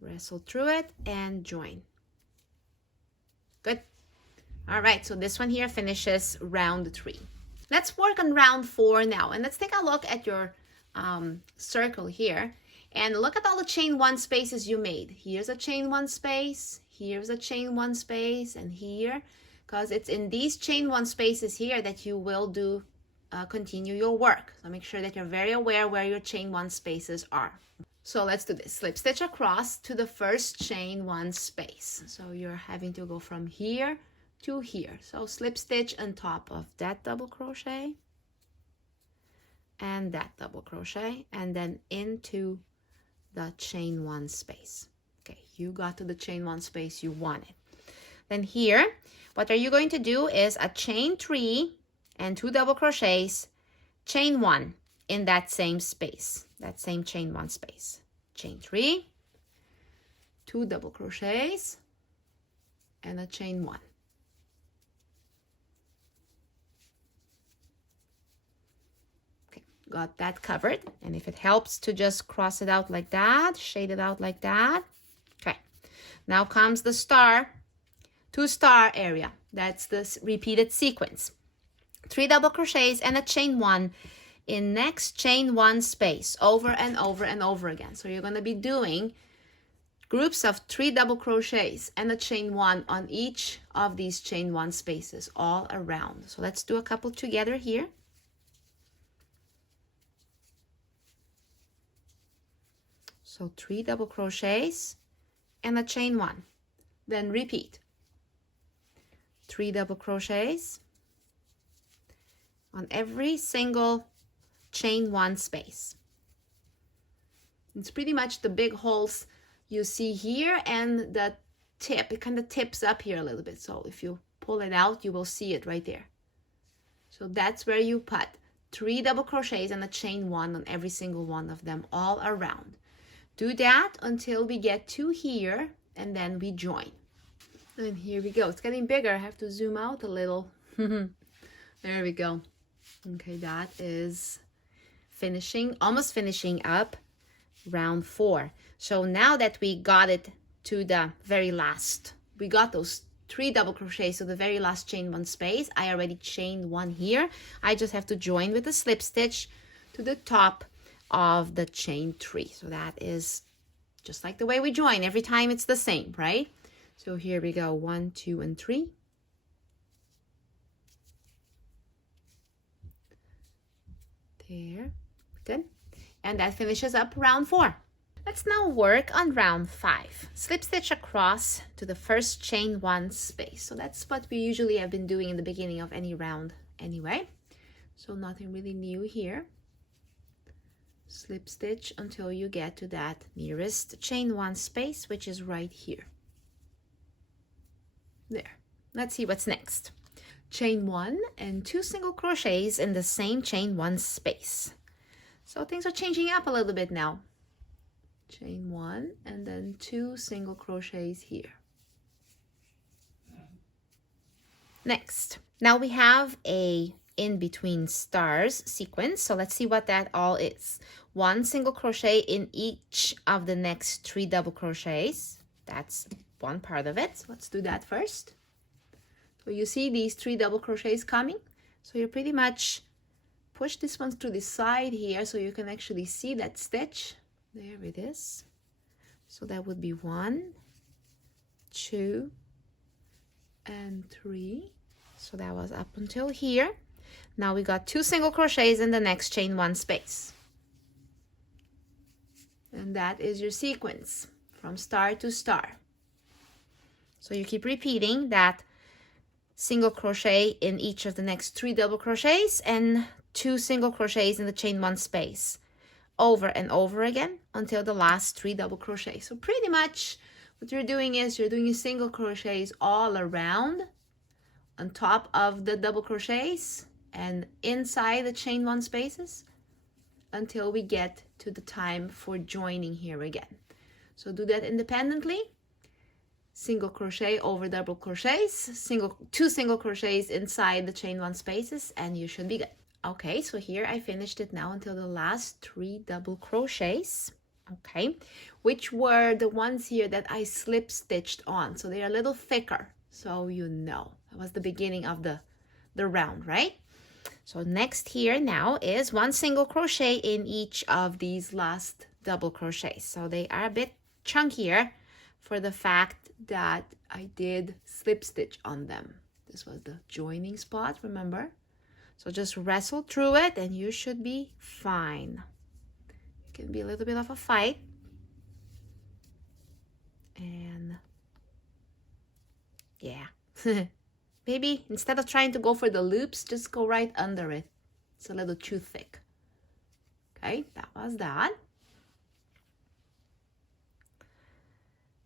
Wrestle through it and join. Good. All right, so this one here finishes round 3. Let's work on round 4 now, and let's take a look at your circle here and look at all the chain 1 spaces you made. Here's a chain 1 space, here's a chain 1 space, and here, because it's in these chain 1 spaces here that you will do continue your work. So make sure that you're very aware where your chain 1 spaces are. So let's do this. Slip stitch across to the first chain 1 space. So you're having to go from here to here. So slip stitch on top of that double crochet and that double crochet, and then into the chain 1 space. Okay, you got to the chain 1 space you wanted. Then here, what are you going to do is a chain 3 and 2 double crochets, chain 1 in that same space, that same chain 1 space. Chain 3, 2 double crochets, and a chain 1. Okay, got that covered. And if it helps to just cross it out like that, shade it out like that. Okay, now comes the star, 2 star area. That's this repeated sequence. 3 double crochets and a chain 1 in next chain 1 space over and over and over again. So you're going to be doing groups of 3 double crochets and a chain 1 on each of these chain 1 spaces all around. So let's do a couple together here. So 3 double crochets and a chain 1. Then repeat. 3 double crochets on every single chain 1 space. It's pretty much the big holes you see here and the tip. It kind of tips up here a little bit. So if you pull it out, you will see it right there. So that's where you put 3 double crochets and a chain 1 on every single one of them all around. Do that until we get to here, and then we join. And here we go. It's getting bigger. I have to zoom out a little. There we go. Okay, that is finishing, almost finishing up round 4. So now that we got it to the very last, we got those 3 double crochets to the very last chain 1 space. I already chained 1 here. I just have to join with a slip stitch to the top of the chain 3. So that is just like the way we join. Every time it's the same, right? So here we go, 1, 2, and 3. There, good. And that finishes up round 4. Let's now work on round 5. Slip stitch across to the first chain 1 space. So that's what we usually have been doing in the beginning of any round anyway. So nothing really new here. slip stitch until you get to that nearest chain 1 space, which is right here. There. Let's see what's next. Chain 1 and 2 single crochets in the same chain 1 space. So things are changing up a little bit now. Chain 1 and then 2 single crochets here. Next, now we have a in between stars sequence, so let's see what that all is. 1 single crochet in each of the next 3 double crochets. That's one part of it. So let's do that first. So you see these 3 double crochets coming, so you pretty much push this one to the side here so you can actually see that stitch. There it is. So that would be 1, 2, and 3. So that was up until here. Now we got 2 single crochets in the next chain 1 space. And that is your sequence from star to star. So you keep repeating that single crochet in each of the next 3 double crochets and 2 single crochets in the chain 1 space over and over again until the last 3 double crochets. So pretty much what you're doing is you're doing single crochets all around on top of the double crochets and inside the chain 1 spaces until we get to the time for joining here again. So do that independently. Single crochet over double crochets, 2 single crochets inside the chain 1 spaces, and you should be good. Okay, so here I finished it now until the last 3 double crochets, okay, which were the ones here that I slip stitched on. So they're a little thicker, so you know. That was the beginning of the round, right? So next here now is 1 single crochet in each of these last double crochets. So they are a bit chunkier for the fact that I did slip stitch on them. This was the joining spot, remember? So just wrestle through it and you should be fine. It can be a little bit of a fight. And yeah. Maybe instead of trying to go for the loops, just go right under it. It's a little too thick. Okay, that was that.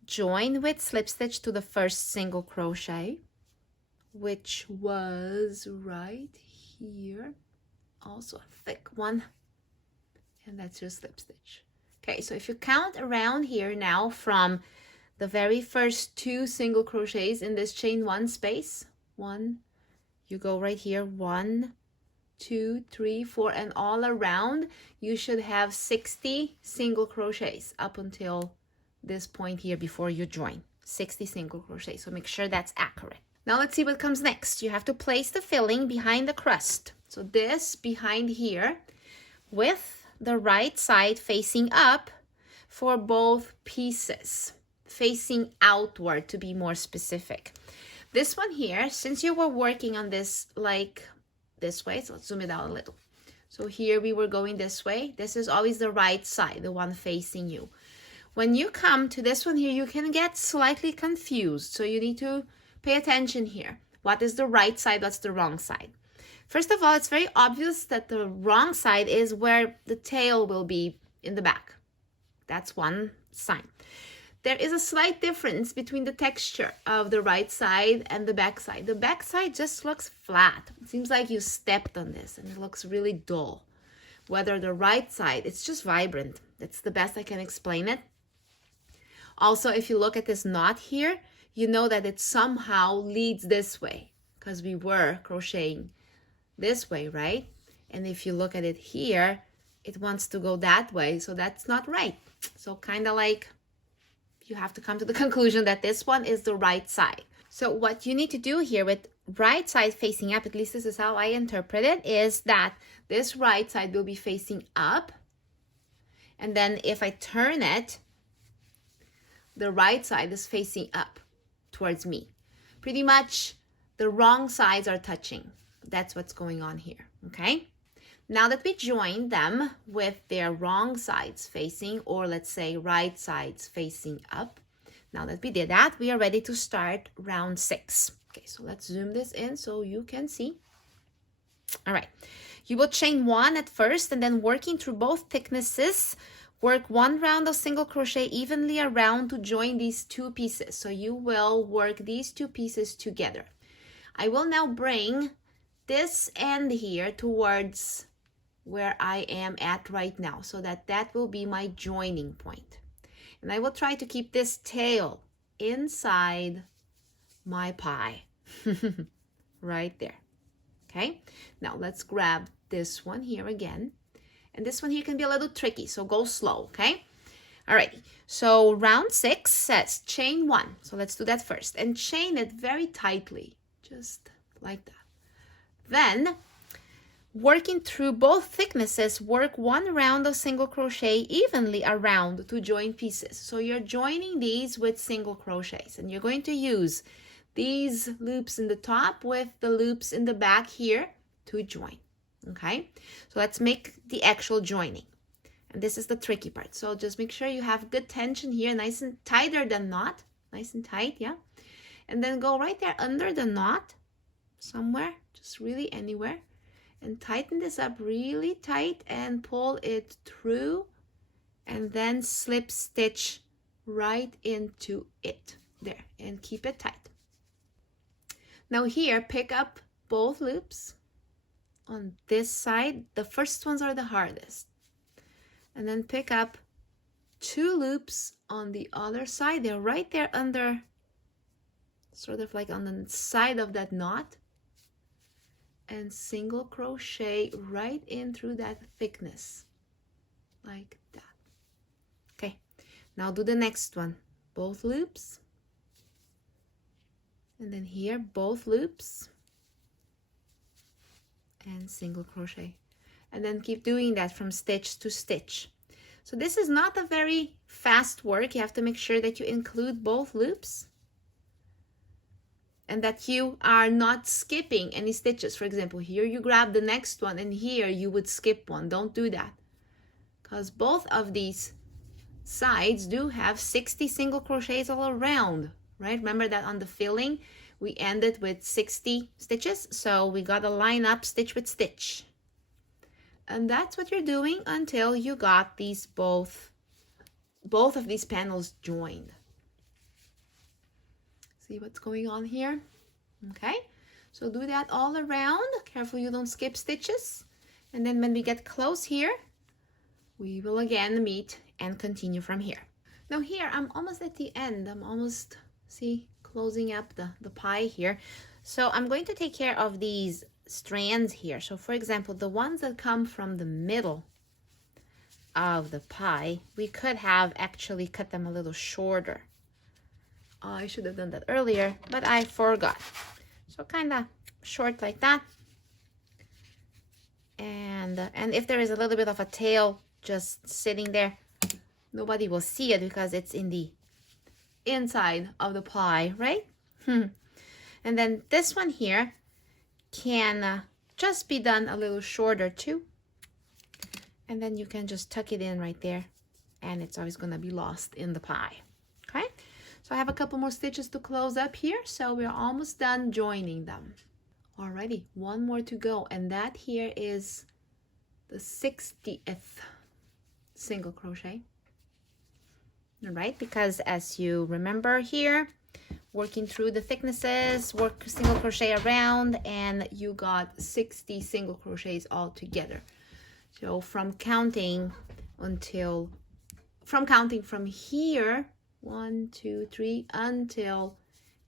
Join with slip stitch to the first single crochet, which was right here. Also a thick one. And that's your slip stitch. Okay, so if you count around here now from the very first 2 single crochets in this chain 1 space, 1, you go right here, 1, 2, 3, 4, and all around you should have 60 single crochets up until this point here before you join. 60 single crochets, so make sure that's accurate. Now let's see what comes next. You have to place the filling behind the crust. So this behind here with the right side facing up for both pieces, facing outward to be more specific. This one here, since you were working on this like this way, so let's zoom it out a little. So here we were going this way. This is always the right side, the one facing you. When you come to this one here, you can get slightly confused. So you need to pay attention here. What is the right side? What's the wrong side? First of all, it's very obvious that the wrong side is where the tail will be in the back. That's one sign. There is a slight difference between the texture of the right side and the back side. The back side just looks flat. It seems like you stepped on this and it looks really dull. Whether the right side, it's just vibrant. That's the best I can explain it. Also, if you look at this knot here, you know that it somehow leads this way because we were crocheting this way, right? And if you look at it here, it wants to go that way, so that's not right. So kind of like you have to come to the conclusion that this one is the right side. So what you need to do here with right side facing up, at least this is how I interpret it, is that this right side will be facing up. And then if I turn it, the right side is facing up towards me. Pretty much the wrong sides are touching. That's what's going on here, okay? Now that we joined them with their wrong sides facing, or let's say right sides facing up, now that we did that, we are ready to start round 6. Okay, so let's zoom this in so you can see. All right, you will chain 1 at first, and then working through both thicknesses, work 1 round of single crochet evenly around to join these 2 pieces. So you will work these 2 pieces together. I will now bring this end here towards where I am at right now, so that that will be my joining point. And I will try to keep this tail inside my pie. Right there. Okay, now let's grab this one here again. And this one here can be a little tricky, so go slow, okay? Alrighty, so round 6 says chain 1. So let's do that first. And chain it very tightly, just like that. Then, working through both thicknesses, work 1 round of single crochet evenly around to join pieces. So you're joining these with single crochets, and you're going to use these loops in the top with the loops in the back here to join. Okay, so let's make the actual joining. And this is the tricky part. So just make sure you have good tension here, nice and tighter than knot, nice and tight, yeah. And then go right there under the knot, somewhere, just really anywhere, and tighten this up really tight and pull it through, and then slip stitch right into it there, and keep it tight. Now here, pick up both loops on this side. The first ones are the hardest. And then pick up 2 loops on the other side. They're right there under, sort of like on the side of that knot. And single crochet right in through that thickness, like that. Okay, now do the next one. Both loops. And then here, both loops. And single crochet, and then keep doing that from stitch to stitch. So this is not a very fast work. You have to make sure that you include both loops and that you are not skipping any stitches. For example, here you grab the next one, and here you would skip one. Don't do that, because both of these sides do have 60 single crochets all around, right? Remember that on the filling we ended with 60 stitches, so we gotta line up stitch with stitch. And that's what you're doing until you got these both of these panels joined. See what's going on here? Okay, so do that all around. Careful you don't skip stitches. And then when we get close here, we will again meet and continue from here. Now here, I'm almost at the end. I'm almost, see, closing up the pie here. So I'm going to take care of these strands here. So for example, the ones that come from the middle of the pie, we could have actually cut them a little shorter. I should have done that earlier, but I forgot. So kind of short like that. And if there is a little bit of a tail just sitting there, nobody will see it because it's in the inside of the pie, right? And then this one here can just be done a little shorter too. And then you can just tuck it in right there, and it's always going to be lost in the pie. Okay, so I have a couple more stitches to close up here, so we're almost done joining them. Alrighty, one more to go, and that here is the 60th single crochet. All right, because as you remember here, working through the thicknesses, work single crochet around, and you got 60 single crochets all together. So from counting from here, 1, 2, 3, until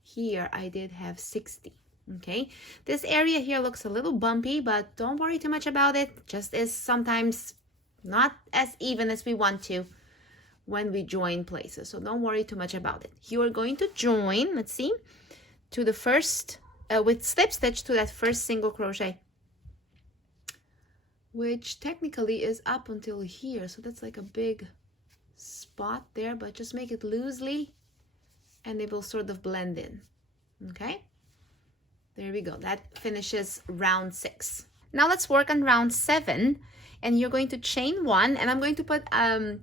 here, I did have 60. Okay, this area here looks a little bumpy, but don't worry too much about it. Just is sometimes not as even as we want to when we join places, so don't worry too much about it. You are going to join, let's see, to the first with slip stitch to that first single crochet, which technically is up until here, so that's like a big spot there, but just make it loosely and it will sort of blend in. Okay, there we go. That finishes round 6. Now let's work on round 7. And you're going to chain 1, and I'm going to put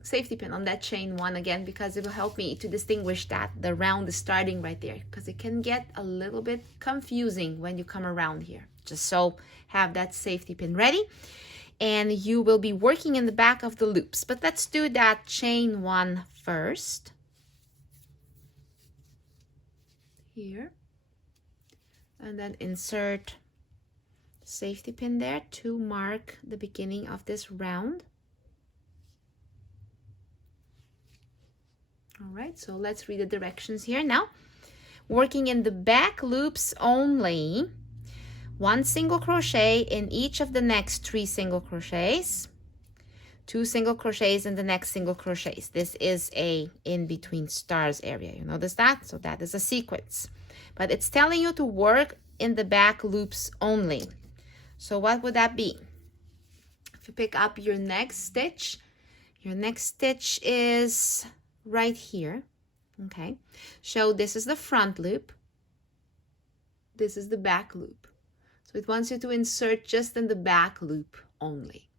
safety pin on that chain 1 again, because it will help me to distinguish that the round is starting right there, because it can get a little bit confusing when you come around here. just so have that safety pin ready. And you will be working in the back of the loops. But let's do that chain 1 first. Here. And then insert safety pin there to mark the beginning of this round. All right, so let's read the directions here now. Working in the back loops only, 1 single crochet in each of the next 3 single crochets, 2 single crochets in the next single crochets. This is a in between stars area. You notice that? So that is a sequence. But it's telling you to work in the back loops only. So what would that be? If you pick up your next stitch is right here. Okay. So this is the front loop. This is the back loop. So it wants you to insert just in the back loop only.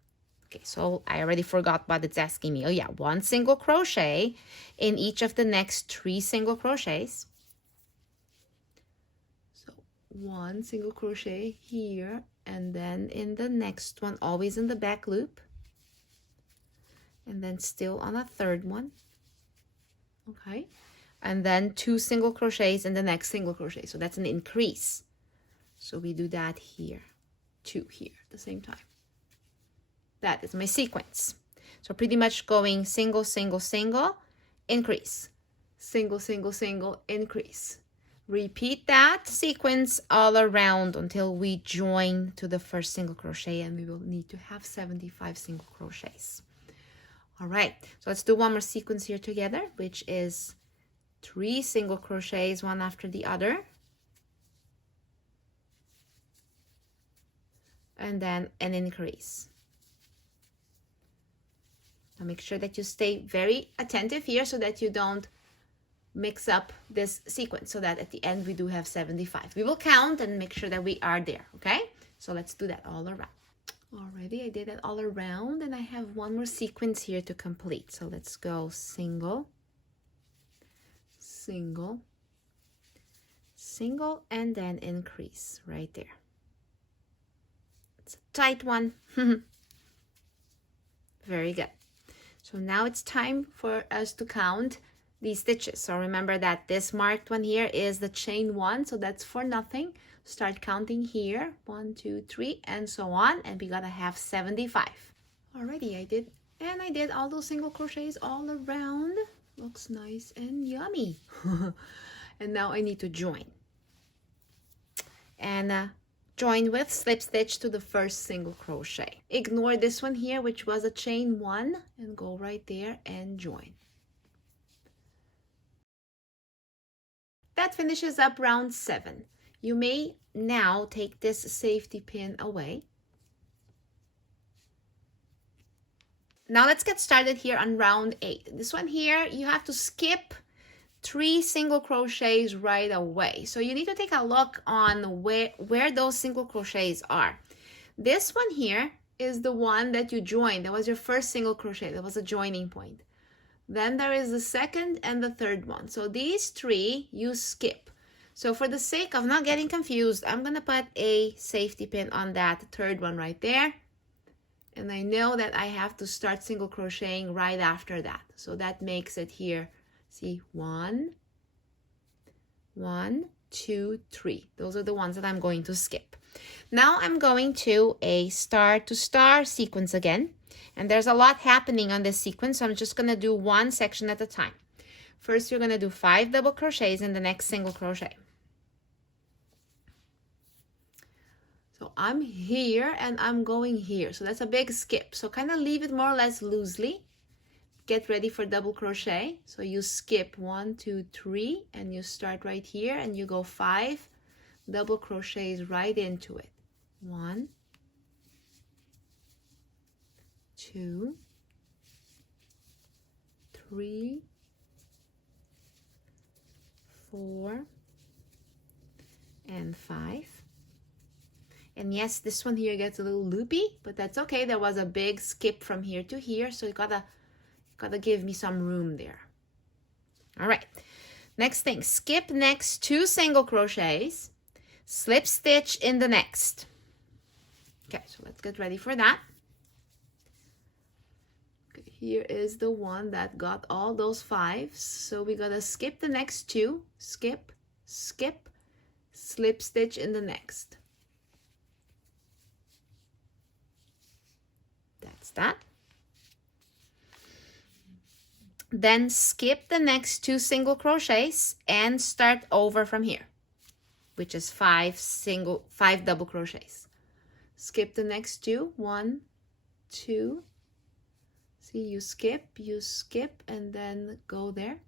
Okay, so I already forgot what it's asking me. Oh yeah, 1 single crochet in each of the next 3 single crochets. So 1 single crochet here, and then in the next one, always in the back loop. And then still on a third one. Okay. And then 2 single crochets in the next single crochet. So that's an increase. So we do that here, 2 here at the same time. That is my sequence. So pretty much going single, single, single, increase. Single, single, single, increase. Repeat that sequence all around until we join to the first single crochet, and we will need to have 75 single crochets. All right, so let's do one more sequence here together, which is 3 single crochets, one after the other. And then an increase. Now make sure that you stay very attentive here so that you don't mix up this sequence, so that at the end we do have 75. We will count and make sure that we are there, okay? So let's do that all around. Alrighty, I did that all around, and I have one more sequence here to complete. So let's go single, single, single, and then increase right there. It's a tight one. Very good. So now it's time for us to count these stitches. So remember that this marked one here is the chain 1, so that's for nothing. Start counting here, 1, 2, 3, and so on, and we gotta have 75. Alrighty, I did all those single crochets all around. Looks nice and yummy. And now I need to join. And join with slip stitch to the first single crochet. Ignore this one here, which was a chain 1, and go right there and join. That finishes up round 7. You may now take this safety pin away. Now let's get started here on round 8. This one here, you have to skip 3 single crochets right away. So you need to take a look on where those single crochets are. This one here is the one that you joined. That was your first single crochet. That was a joining point. Then there is the second and the third one. So these 3 you skip. So for the sake of not getting confused, I'm going to put a safety pin on that third one right there. And I know that I have to start single crocheting right after that. So that makes it here, see, 1, 1, 2, 3. Those are the ones that I'm going to skip. Now I'm going to a star to star sequence again. And there's a lot happening on this sequence, so I'm just going to do one section at a time. First, you're going to do 5 double crochets in the next single crochet. So I'm here and I'm going here. So that's a big skip. So kind of leave it more or less loosely. Get ready for double crochet. So you skip 1, 2, 3, and you start right here and you go 5 double crochets right into it. 1, 2, 3, 4, and 5. And yes, this one here gets a little loopy, but that's okay. There was a big skip from here to here, so you gotta give me some room there. All right, next thing, skip next 2 single crochets, slip stitch in the next. Okay, so let's get ready for that. Okay, here is the one that got all those 5s. So we gotta skip the next 2, skip, skip, slip stitch in the next. That's that. Then skip the next 2 single crochets and start over from here, which is 5 double crochets. Skip the next 2, 1, 2. See, you skip, and then go there.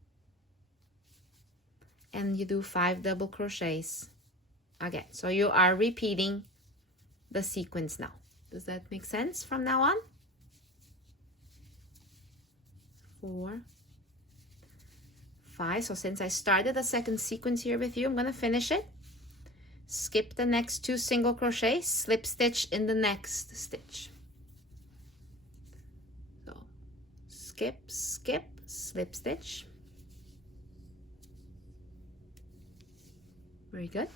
And you do 5 double crochets again. So you are repeating the sequence now. Does that make sense from now on? 4, 5. So since I started the second sequence here with you, I'm going to finish it. Skip the next 2 single crochets, slip stitch in the next stitch. So skip, skip, slip stitch. Very good.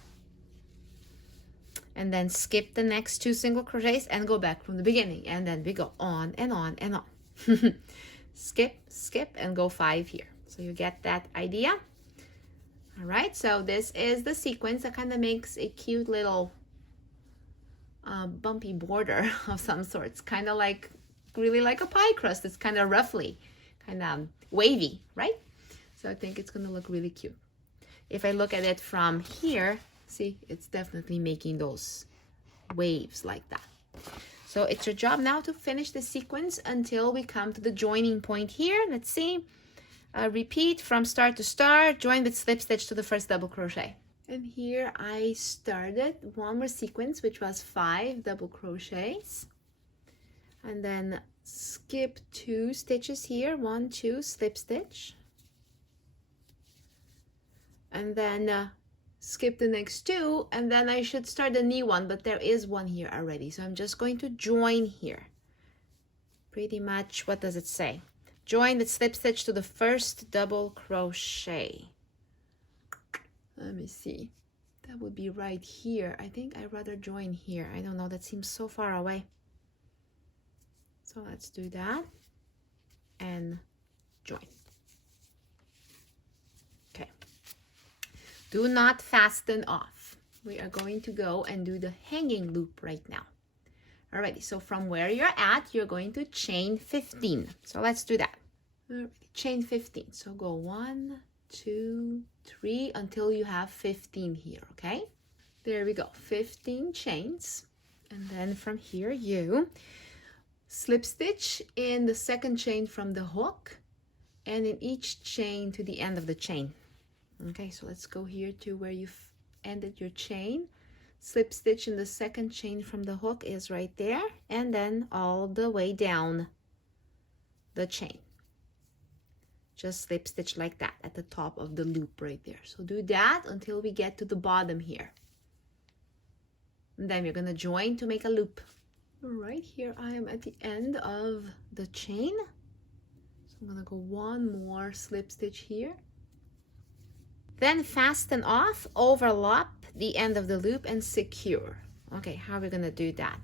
And then skip the next 2 single crochets and go back from the beginning. And then we go on and on and on. Skip, skip, and go 5 here. So you get that idea? All right, so this is the sequence that kind of makes a cute little bumpy border of some sorts. Kind of like, really like a pie crust. It's kind of roughly, kind of wavy, right? So I think it's going to look really cute. If I look at it from here, see, it's definitely making those waves like that. So it's your job now to finish the sequence until we come to the joining point here. Let's see. Repeat from start to start, join with slip stitch to the first double crochet. And here I started one more sequence, which was 5 double crochets. And then skip 2 stitches here, 1, 2, slip stitch. And then skip the next 2, and then I should start a new one, but there is one here already. So I'm just going to join here. Pretty much, what does it say? Join the slip stitch to the first double crochet. Let me see. That would be right here. I think I'd rather join here. I don't know, that seems so far away. So let's do that and join. Okay. Do not fasten off. We are going to go and do the hanging loop right now. Alrighty, so from where you're at, you're going to chain 15. So let's do that. Chain 15. So go 1, 2, 3 until you have 15 here, okay? There we go, 15 chains. And then from here you slip stitch in the second chain from the hook and in each chain to the end of the chain. Okay, so let's go here to where you've ended your chain. Slip stitch in the second chain from the hook is right there, and then all the way down the chain. Just slip stitch like that at the top of the loop right there. So do that until we get to the bottom here. And then we're gonna join to make a loop. Right here I am at the end of the chain. So I'm gonna go one more slip stitch here. Then fasten off, overlap the end of the loop and secure. Okay, how are we gonna do that?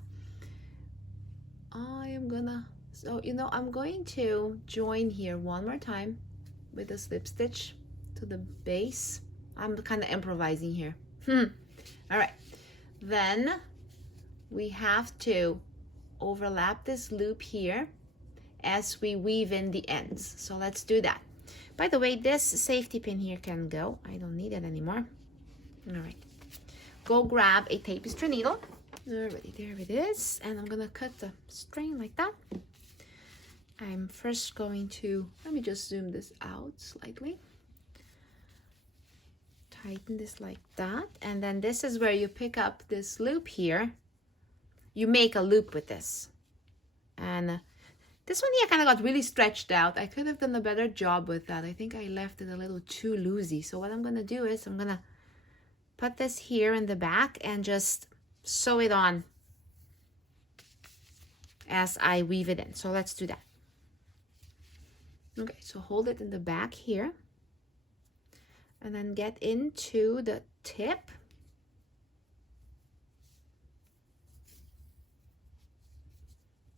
I'm going to join here one more time with a slip stitch to the base. I'm kind of improvising here. All right, then we have to overlap this loop here as we weave in the ends. So let's do that. By the way, this safety pin here can go. I don't need it anymore. All right, go grab a tapestry needle. Alrighty, there it is. And I'm gonna cut the string like that. I'm first going to, let me just zoom this out slightly. Tighten this like that. And then this is where you pick up this loop here. You make a loop with this. And this one here kind of got really stretched out. I could have done a better job with that. I think I left it a little too loosey. So what I'm gonna do is I'm gonna put this here in the back and just sew it on as I weave it in. So let's do that. Okay, so hold it in the back here and then get into the tip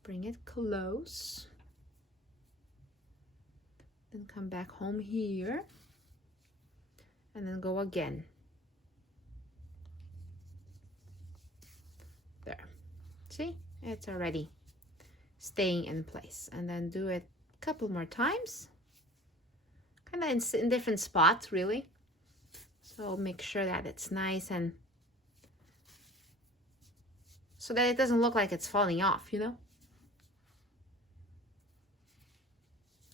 bring it close, then come back home here, and then go again. There. See? It's already staying in place. And then do it a couple more times. Kind of in different spots, really. So make sure that it's nice and so that it doesn't look like it's falling off, you know?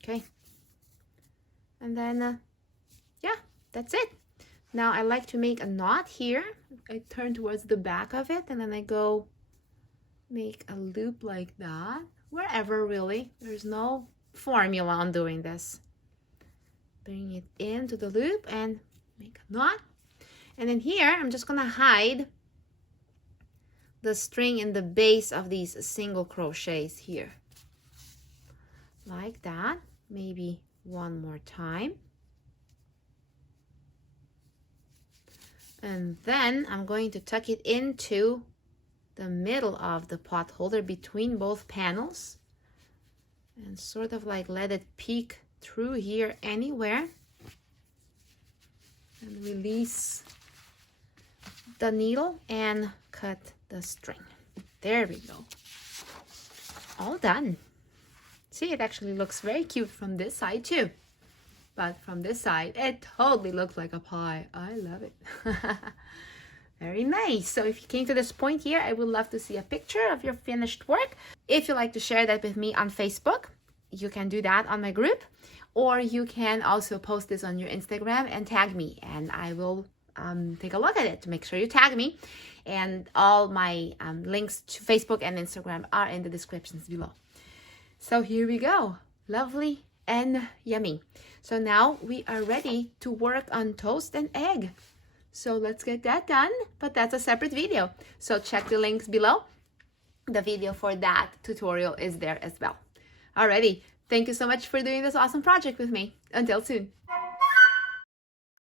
Okay. And then, yeah, that's it. Now I like to make a knot here. I turn towards the back of it and then I go make a loop like that. Wherever, really. There's no formula on doing this. Bring it into the loop and make a knot. And then here, I'm just gonna hide the string in the base of these single crochets here. Like that. Maybe one more time. And then I'm going to tuck it into the middle of the pot holder between both panels and sort of like let it peek through here anywhere and release the needle and cut the string. There we go. All done. See, it actually looks very cute from this side too. But from this side, it totally looks like a pie. I love it. Very nice. So if you came to this point here, I would love to see a picture of your finished work. If you'd like to share that with me on Facebook, you can do that on my group. Or you can also post this on your Instagram and tag me. And I will take a look at it to make sure you tag me. And all my links to Facebook and Instagram are in the descriptions below. So here we go. Lovely and yummy. So now we are ready to work on toast and egg. So let's get that done, but that's a separate video. So check the links below. The video for that tutorial is there as well. Alrighty, thank you so much for doing this awesome project with me. Until soon.